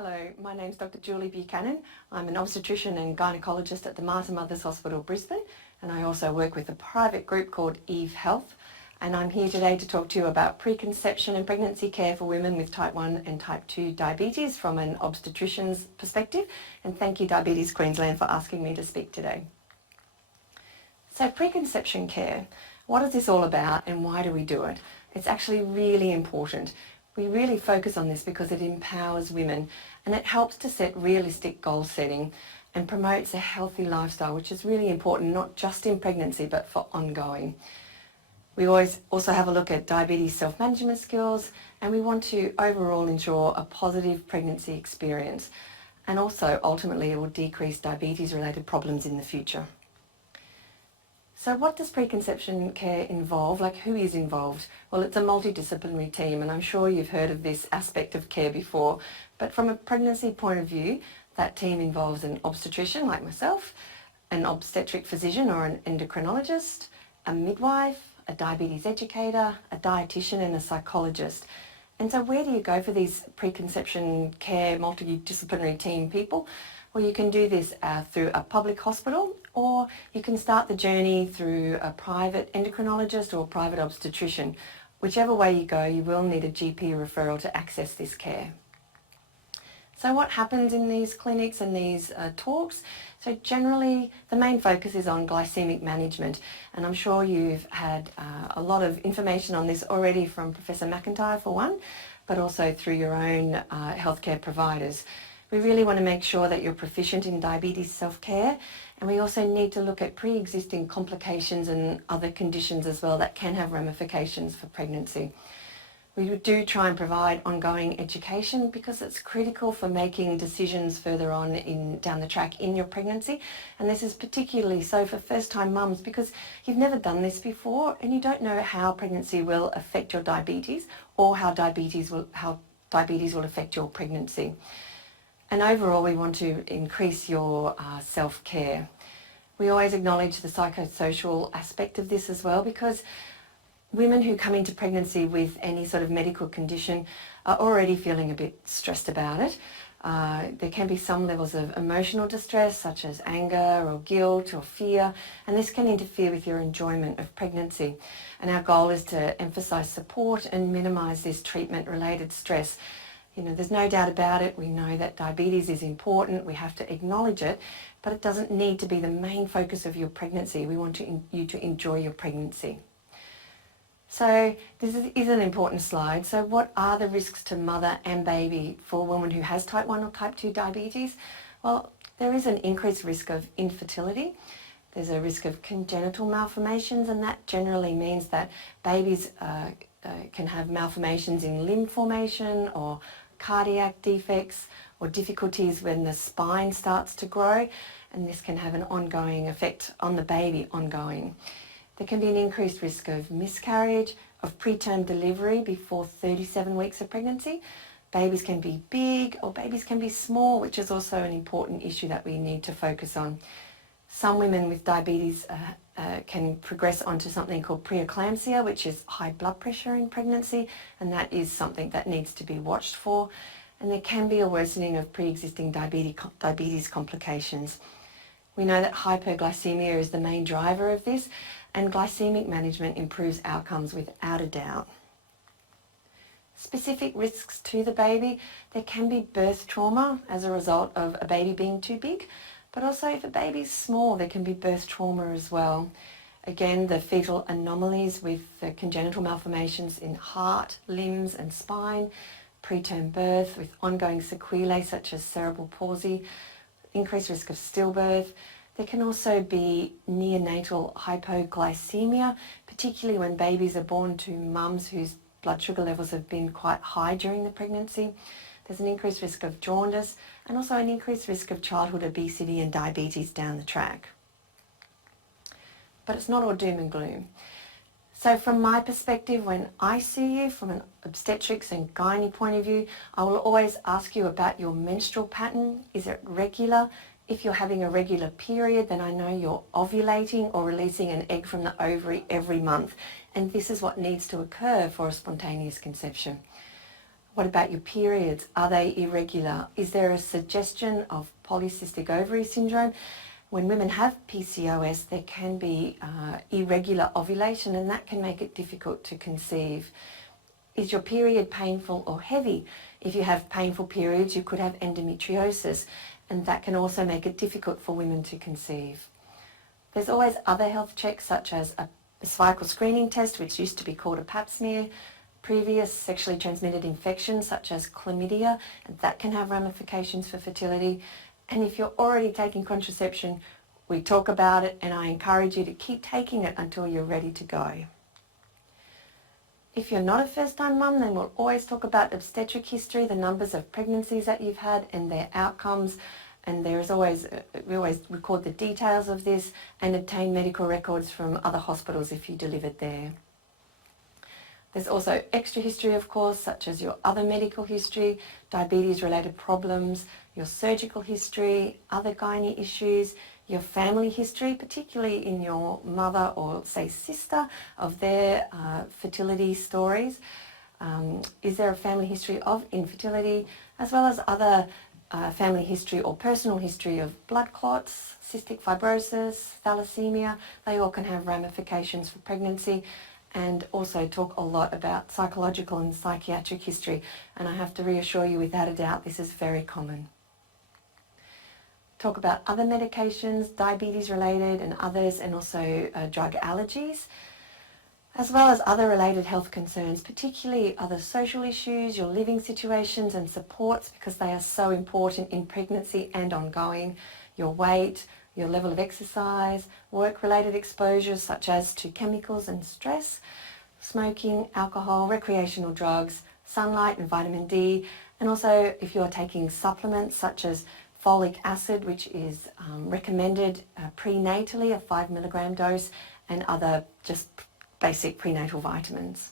Hello, my name's Dr. Julie Buchanan. I'm an obstetrician and gynaecologist at the Mater Mothers Hospital, Brisbane, and I also work with a private group called Eve Health. And I'm here today to talk to you about preconception and pregnancy care for women with type 1 and type 2 diabetes from an obstetrician's perspective. And thank you, Diabetes Queensland, for asking me to speak today. So preconception care, what is this all about and why do we do it? It's actually really important. We really focus on this because it empowers women and it helps to set realistic goal setting and promotes a healthy lifestyle, which is really important, not just in pregnancy, but for ongoing. We always also have a look at diabetes self-management skills, and we want to overall ensure a positive pregnancy experience. And also, ultimately, it will decrease diabetes-related problems in the future. So what does preconception care involve? Like, who is involved? Well, it's a multidisciplinary team, and I'm sure you've heard of this aspect of care before. But from a pregnancy point of view, that team involves an obstetrician like myself, an obstetric physician or an endocrinologist, a midwife, a diabetes educator, a dietitian and a psychologist. And so where do you go for these preconception care multidisciplinary team people? Well, you can do this through a public hospital, or you can start the journey through a private endocrinologist or a private obstetrician. Whichever way you go, you will need a GP referral to access this care. So what happens in these clinics and these talks? So generally the main focus is on glycemic management, and I'm sure you've had a lot of information on this already from Professor McIntyre for one, but also through your own healthcare providers. We really want to make sure that you're proficient in diabetes self-care, and we also need to look at pre-existing complications and other conditions as well that can have ramifications for pregnancy. We do try and provide ongoing education because it's critical for making decisions further on down the track in your pregnancy, and this is particularly so for first-time mums because you've never done this before and you don't know how pregnancy will affect your diabetes or how diabetes will affect your pregnancy. And overall, we want to increase your self-care. We always acknowledge the psychosocial aspect of this as well, because women who come into pregnancy with any sort of medical condition are already feeling a bit stressed about it. There can be some levels of emotional distress, such as anger or guilt or fear, and this can interfere with your enjoyment of pregnancy. And our goal is to emphasise support and minimise this treatment-related stress. You know, there's no doubt about it. We know that diabetes is important. We have to acknowledge it, but it doesn't need to be the main focus of your pregnancy. We want you to enjoy your pregnancy. So this is an important slide. So what are the risks to mother and baby for a woman who has type 1 or type 2 diabetes? Well, there is an increased risk of infertility. There's a risk of congenital malformations, and that generally means that babies can have malformations in limb formation or cardiac defects or difficulties when the spine starts to grow, and this can have an ongoing effect on the baby ongoing. There can be an increased risk of miscarriage, of preterm delivery before 37 weeks of pregnancy. Babies can be big or babies can be small, which is also an important issue that we need to focus on. Some women with diabetes can progress onto something called preeclampsia, which is high blood pressure in pregnancy, and that is something that needs to be watched for. And there can be a worsening of pre-existing diabetes complications. We know that hyperglycemia is the main driver of this, and glycemic management improves outcomes without a doubt. Specific risks to the baby: there can be birth trauma as a result of a baby being too big, but also if a baby's small, there can be birth trauma as well. Again, the fetal anomalies with the congenital malformations in heart, limbs and spine, preterm birth with ongoing sequelae such as cerebral palsy, increased risk of stillbirth. There can also be neonatal hypoglycemia, particularly when babies are born to mums whose blood sugar levels have been quite high during the pregnancy. There's an increased risk of jaundice and also an increased risk of childhood obesity and diabetes down the track. But it's not all doom and gloom. So from my perspective, when I see you from an obstetrics and gynae point of view, I will always ask you about your menstrual pattern. Is it regular? If you're having a regular period, then I know you're ovulating or releasing an egg from the ovary every month. And this is what needs to occur for a spontaneous conception. What about your periods? Are they irregular? Is there a suggestion of polycystic ovary syndrome? When women have PCOS, there can be irregular ovulation, and that can make it difficult to conceive. Is your period painful or heavy? If you have painful periods, you could have endometriosis, and that can also make it difficult for women to conceive. There's always other health checks, such as a cervical screening test, which used to be called a pap smear, previous sexually transmitted infections such as chlamydia, and that can have ramifications for fertility. And if you're already taking contraception, we talk about it, and I encourage you to keep taking it until you're ready to go. If you're not a first-time mum, then we'll always talk about obstetric history, the numbers of pregnancies that you've had and their outcomes. And there is always, we always record the details of this and obtain medical records from other hospitals if you delivered there. There's also extra history, of course, such as your other medical history, diabetes-related problems, your surgical history, other gynae issues, your family history, particularly in your mother or, say, sister, of their fertility stories. Is there a family history of infertility, as well as other family history or personal history of blood clots, cystic fibrosis, thalassemia? They all can have ramifications for pregnancy. And also talk a lot about psychological and psychiatric history. And I have to reassure you, without a doubt, this is very common. Talk about other medications, diabetes related and others, and also drug allergies, as well as other related health concerns, particularly other social issues, your living situations and supports, because they are so important in pregnancy and ongoing, your weight, your level of exercise, work-related exposures such as to chemicals and stress, smoking, alcohol, recreational drugs, sunlight and vitamin D, and also if you're taking supplements such as folic acid, which is recommended prenatally, a 5 milligram dose, and other just basic prenatal vitamins.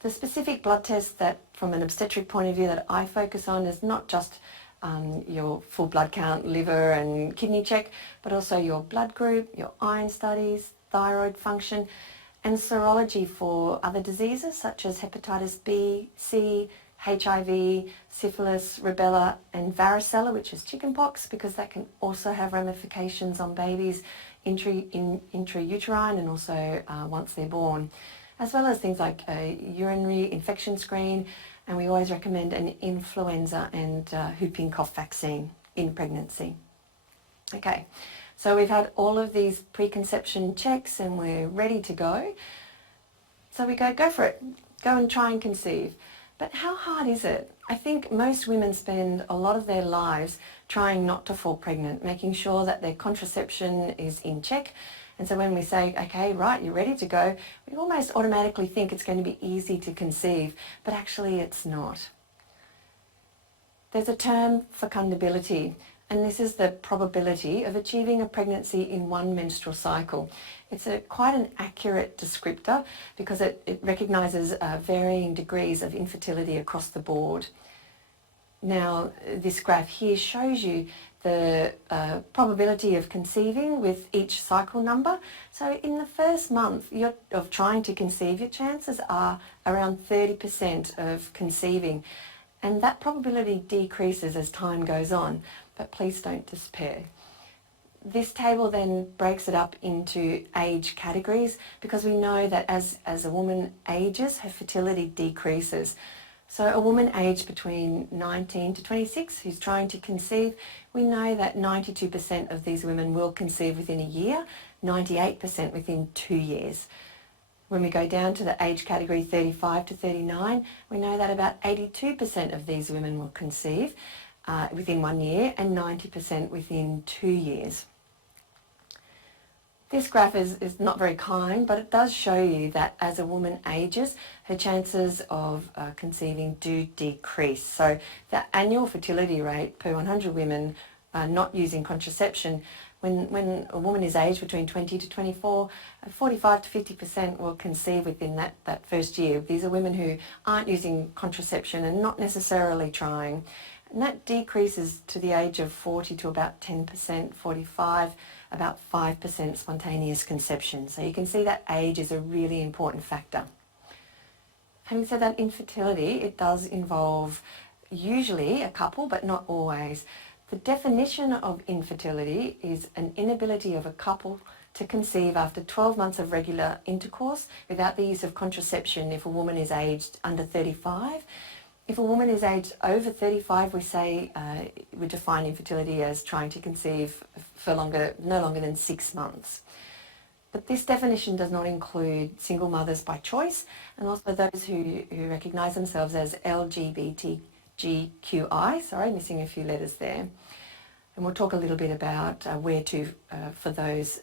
The specific blood test that, from an obstetric point of view, that I focus on is not just your full blood count, liver and kidney check, but also your blood group, your iron studies, thyroid function, and serology for other diseases such as hepatitis B, C, HIV, syphilis, rubella and varicella, which is chickenpox, because that can also have ramifications on babies intrauterine and also once they're born, as well as things like a urinary infection screen. And we always recommend an influenza and whooping cough vaccine in pregnancy. Okay, so we've had all of these preconception checks and we're ready to go. So we go for it. Go and try and conceive. But how hard is it? I think most women spend a lot of their lives trying not to fall pregnant, making sure that their contraception is in check. And so when we say, okay, right, you're ready to go, we almost automatically think it's going to be easy to conceive, but actually it's not. There's a term, fecundability, and this is the probability of achieving a pregnancy in one menstrual cycle. It's quite an accurate descriptor because it recognises varying degrees of infertility across the board. Now, this graph here shows you the probability of conceiving with each cycle number. So in the first month of trying to conceive, your chances are around 30% of conceiving. And that probability decreases as time goes on, but please don't despair. This table then breaks it up into age categories because we know that as a woman ages, her fertility decreases. So a woman aged between 19 to 26 who's trying to conceive, we know that 92% of these women will conceive within a year, 98% within 2 years. When we go down to the age category 35 to 39, we know that about 82% of these women will conceive within 1 year and 90% within 2 years. This graph is not very kind, but it does show you that as a woman ages, her chances of conceiving do decrease. So the annual fertility rate per 100 women not using contraception, when a woman is aged between 20 to 24, 45 to 50% will conceive within that first year. These are women who aren't using contraception and not necessarily trying. And that decreases to the age of 40 to about 10%, 45, about 5% spontaneous conception. So you can see that age is a really important factor. Having said that, infertility, it does involve usually a couple, but not always. The definition of infertility is an inability of a couple to conceive after 12 months of regular intercourse without the use of contraception if a woman is aged under 35. If a woman is aged over 35, we define infertility as trying to conceive for no longer than 6 months. But this definition does not include single mothers by choice, and also those who recognise themselves as LGBTQI, missing a few letters there. And we'll talk a little bit about where to for those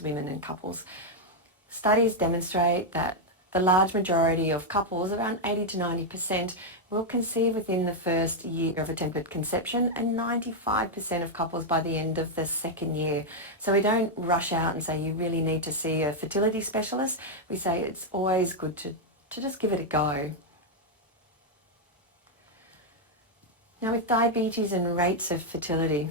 women and couples. Studies demonstrate that the large majority of couples, around 80 to 90%, will conceive within the first year of attempted conception, and 95% of couples by the end of the second year. So we don't rush out and say you really need to see a fertility specialist. We say it's always good to just give it a go. Now, with diabetes and rates of fertility,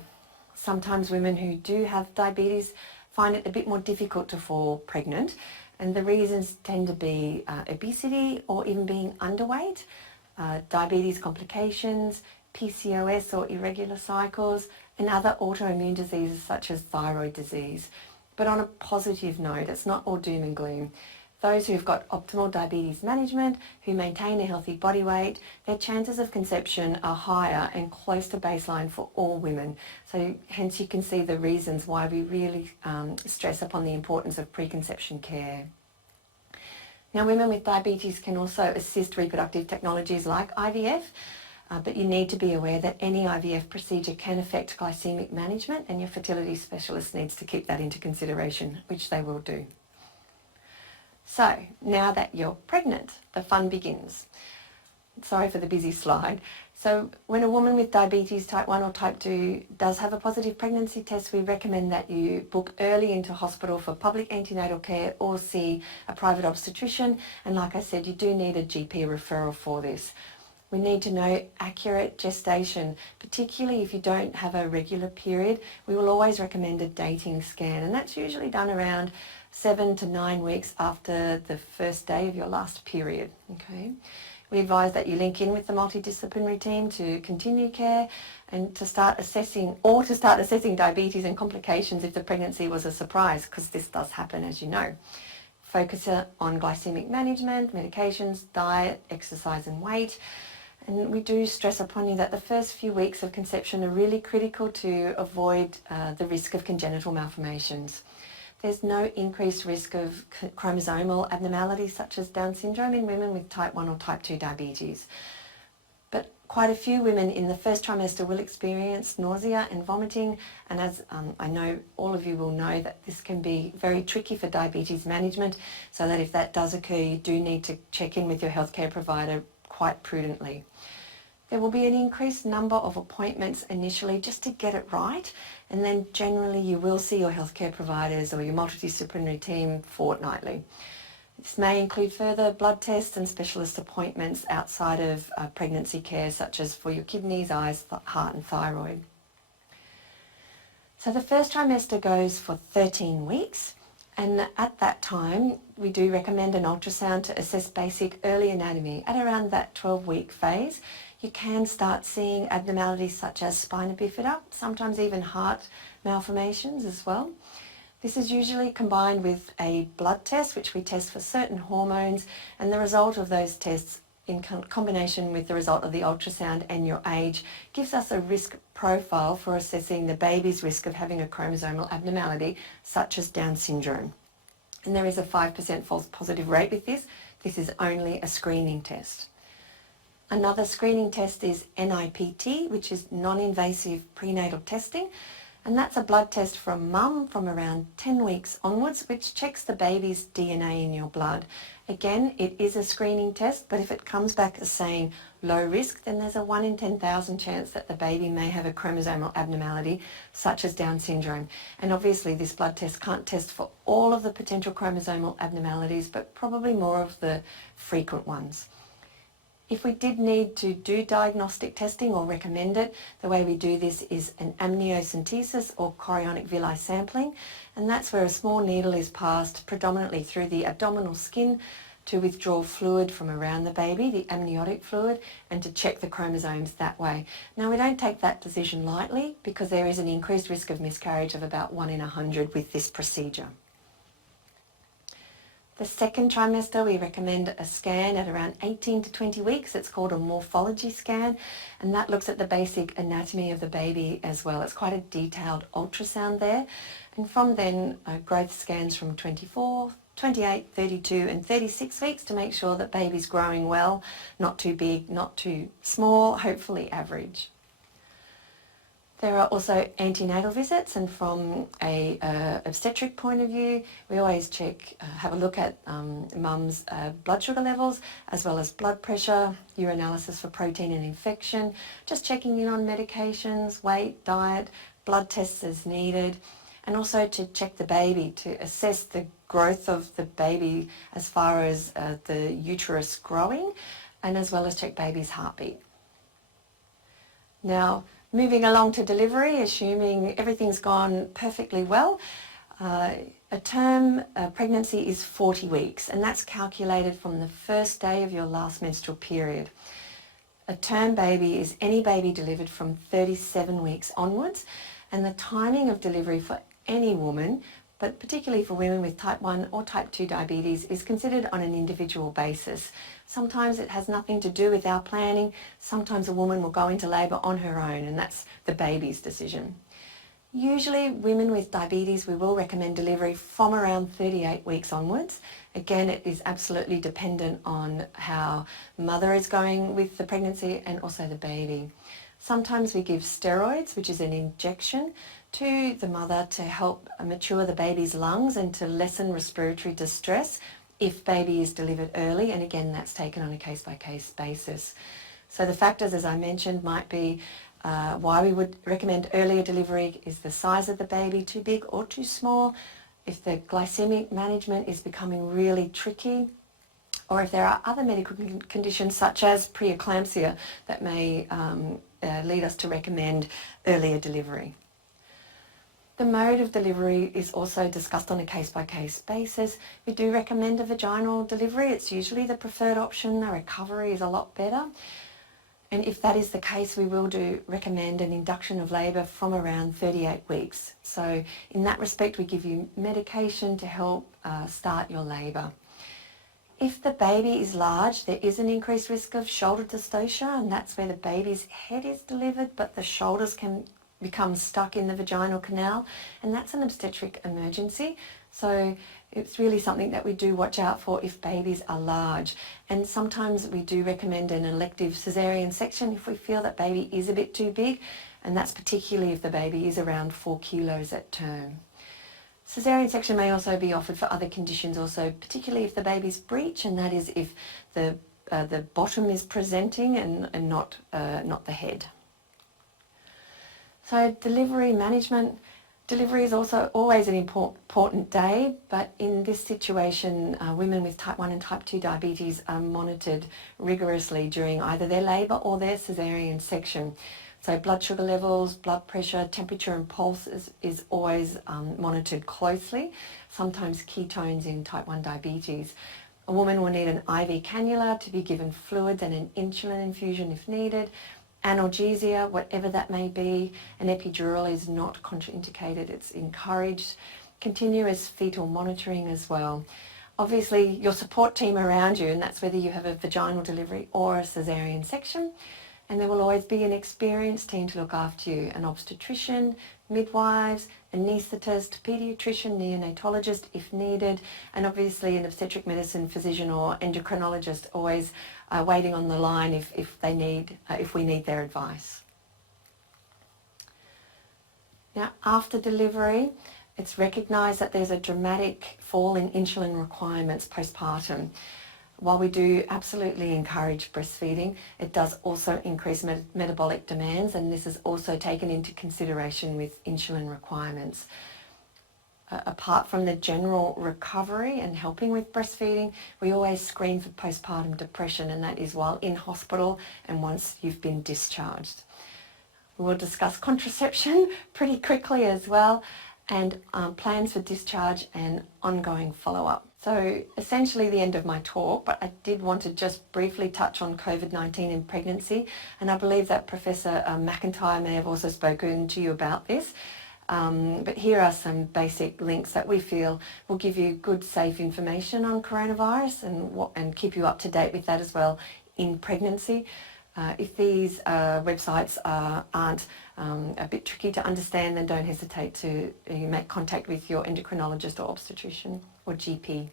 sometimes women who do have diabetes find it a bit more difficult to fall pregnant, and the reasons tend to be obesity or even being underweight, diabetes complications, PCOS or irregular cycles, and other autoimmune diseases such as thyroid disease. But on a positive note, it's not all doom and gloom. Those who've got optimal diabetes management, who maintain a healthy body weight, their chances of conception are higher and close to baseline for all women. So hence you can see the reasons why we really stress upon the importance of preconception care. Now, women with diabetes can also assist reproductive technologies like IVF, but you need to be aware that any IVF procedure can affect glycemic management, and your fertility specialist needs to keep that into consideration, which they will do. So, now that you're pregnant, the fun begins. Sorry for the busy slide. So, when a woman with diabetes type 1 or type 2 does have a positive pregnancy test, we recommend that you book early into hospital for public antenatal care or see a private obstetrician. And like I said, you do need a GP referral for this. We need to know accurate gestation, particularly if you don't have a regular period. We will always recommend a dating scan, and that's usually done around 7 to 9 weeks after the first day of your last period. Okay. We advise that you link in with the multidisciplinary team to continue care and to start assessing diabetes and complications if the pregnancy was a surprise, because this does happen, as you know. Focus on glycemic management, medications, diet, exercise and weight. And we do stress upon you that the first few weeks of conception are really critical to avoid the risk of congenital malformations. There's no increased risk of chromosomal abnormalities such as Down syndrome in women with type 1 or type 2 diabetes. But quite a few women in the first trimester will experience nausea and vomiting, and as I know all of you will know, that this can be very tricky for diabetes management, so that if that does occur, you do need to check in with your healthcare provider quite prudently. There will be an increased number of appointments initially just to get it right, and then generally you will see your healthcare providers or your multidisciplinary team fortnightly. This may include further blood tests and specialist appointments outside of pregnancy care, such as for your kidneys, eyes, heart and thyroid. So the first trimester goes for 13 weeks, and at that time we do recommend an ultrasound to assess basic early anatomy. At around that 12-week phase, you can start seeing abnormalities such as spina bifida, sometimes even heart malformations as well. This is usually combined with a blood test, which we test for certain hormones, and the result of those tests in combination with the result of the ultrasound and your age gives us a risk profile for assessing the baby's risk of having a chromosomal abnormality such as Down syndrome. And there is a 5% false positive rate with this. This is only a screening test. Another screening test is NIPT, which is non-invasive prenatal testing, and that's a blood test from mum from around 10 weeks onwards, which checks the baby's DNA in your blood. Again, it is a screening test, but if it comes back as saying low risk, then there's a 1 in 10,000 chance that the baby may have a chromosomal abnormality such as Down syndrome. And obviously this blood test can't test for all of the potential chromosomal abnormalities, but probably more of the frequent ones. If we did need to do diagnostic testing or recommend it, the way we do this is an amniocentesis or chorionic villi sampling, and that's where a small needle is passed predominantly through the abdominal skin to withdraw fluid from around the baby, the amniotic fluid, and to check the chromosomes that way. Now, we don't take that decision lightly because there is an increased risk of miscarriage of about 1 in 100 with this procedure. The second trimester, we recommend a scan at around 18 to 20 weeks. It's called a morphology scan, and that looks at the basic anatomy of the baby as well. It's quite a detailed ultrasound there. And from then, growth scans from 24, 28, 32 and 36 weeks to make sure that baby's growing well, not too big, not too small, hopefully average. There are also antenatal visits, and from a obstetric point of view, we always have a look at mum's blood sugar levels, as well as blood pressure, urinalysis for protein and infection, just checking in on medications, weight, diet, blood tests as needed, and also to check the baby to assess the growth of the baby as far as the uterus growing, and as well as check baby's heartbeat. Now, moving along to delivery, assuming everything's gone perfectly well, a term pregnancy is 40 weeks, and that's calculated from the first day of your last menstrual period. A term baby is any baby delivered from 37 weeks onwards, and the timing of delivery for any woman, but particularly for women with type 1 or type 2 diabetes, is considered on an individual basis. Sometimes it has nothing to do with our planning. Sometimes a woman will go into labour on her own, and that's the baby's decision. Usually women with diabetes, we will recommend delivery from around 38 weeks onwards. Again, it is absolutely dependent on how mother is going with the pregnancy and also the baby. Sometimes we give steroids, which is an injection to the mother to help mature the baby's lungs and to lessen respiratory distress if baby is delivered early, and again that's taken on a case-by-case basis. So the factors, as I mentioned, might be why we would recommend earlier delivery is the size of the baby, too big or too small, if the glycemic management is becoming really tricky, or if there are other medical conditions such as preeclampsia that may lead us to recommend earlier delivery. The mode of delivery is also discussed on a case-by-case basis. We do recommend a vaginal delivery. It's usually the preferred option. The recovery is a lot better. And if that is the case, we will recommend an induction of labour from around 38 weeks. So in that respect, we give you medication to help start your labour. If the baby is large, there is an increased risk of shoulder dystocia, and that's where the baby's head is delivered, but the shoulders can become stuck in the vaginal canal, and that's an obstetric emergency. So it's really something that we do watch out for if babies are large. And sometimes we do recommend an elective caesarean section if we feel that baby is a bit too big, and that's particularly if the baby is around 4 kilos at term. Caesarean section may also be offered for other conditions also, particularly if the baby's breech, and that is if the bottom is presenting and not the head. So delivery management. Delivery is also always an important day, but in this situation, women with type 1 and type 2 diabetes are monitored rigorously during either their labour or their caesarean section. So blood sugar levels, blood pressure, temperature and pulse is always monitored closely, sometimes ketones in type 1 diabetes. A woman will need an IV cannula to be given fluids and an insulin infusion if needed. Analgesia, whatever that may be. An epidural is not contraindicated, it's encouraged. Continuous fetal monitoring as well. Obviously your support team around you, and that's whether you have a vaginal delivery or a caesarean section. And there will always be an experienced team to look after you, an obstetrician, midwives, anaesthetist, paediatrician, neonatologist if needed, and obviously an obstetric medicine physician or endocrinologist always waiting on the line if we need their advice. Now, after delivery, it's recognised that there's a dramatic fall in insulin requirements postpartum. While we do absolutely encourage breastfeeding, it does also increase metabolic demands, and this is also taken into consideration with insulin requirements. Apart from the general recovery and helping with breastfeeding, we always screen for postpartum depression, and that is while in hospital and once you've been discharged. We will discuss contraception pretty quickly as well. and plans for discharge and ongoing follow-up. So essentially the end of my talk, but I did want to just briefly touch on COVID-19 in pregnancy, and I believe that Professor McIntyre may have also spoken to you about this. But here are some basic links that we feel will give you good, safe information on coronavirus and keep you up to date with that as well in pregnancy. If these websites aren't a bit tricky to understand, then don't hesitate to make contact with your endocrinologist or obstetrician or GP.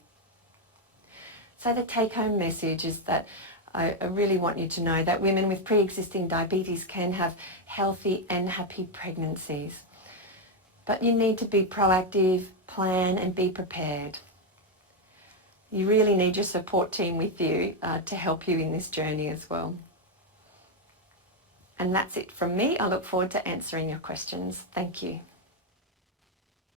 So the take-home message is that I really want you to know that women with pre-existing diabetes can have healthy and happy pregnancies. But you need to be proactive, plan and be prepared. You really need your support team with you to help you in this journey as well. And that's it from me. I look forward to answering your questions. Thank you.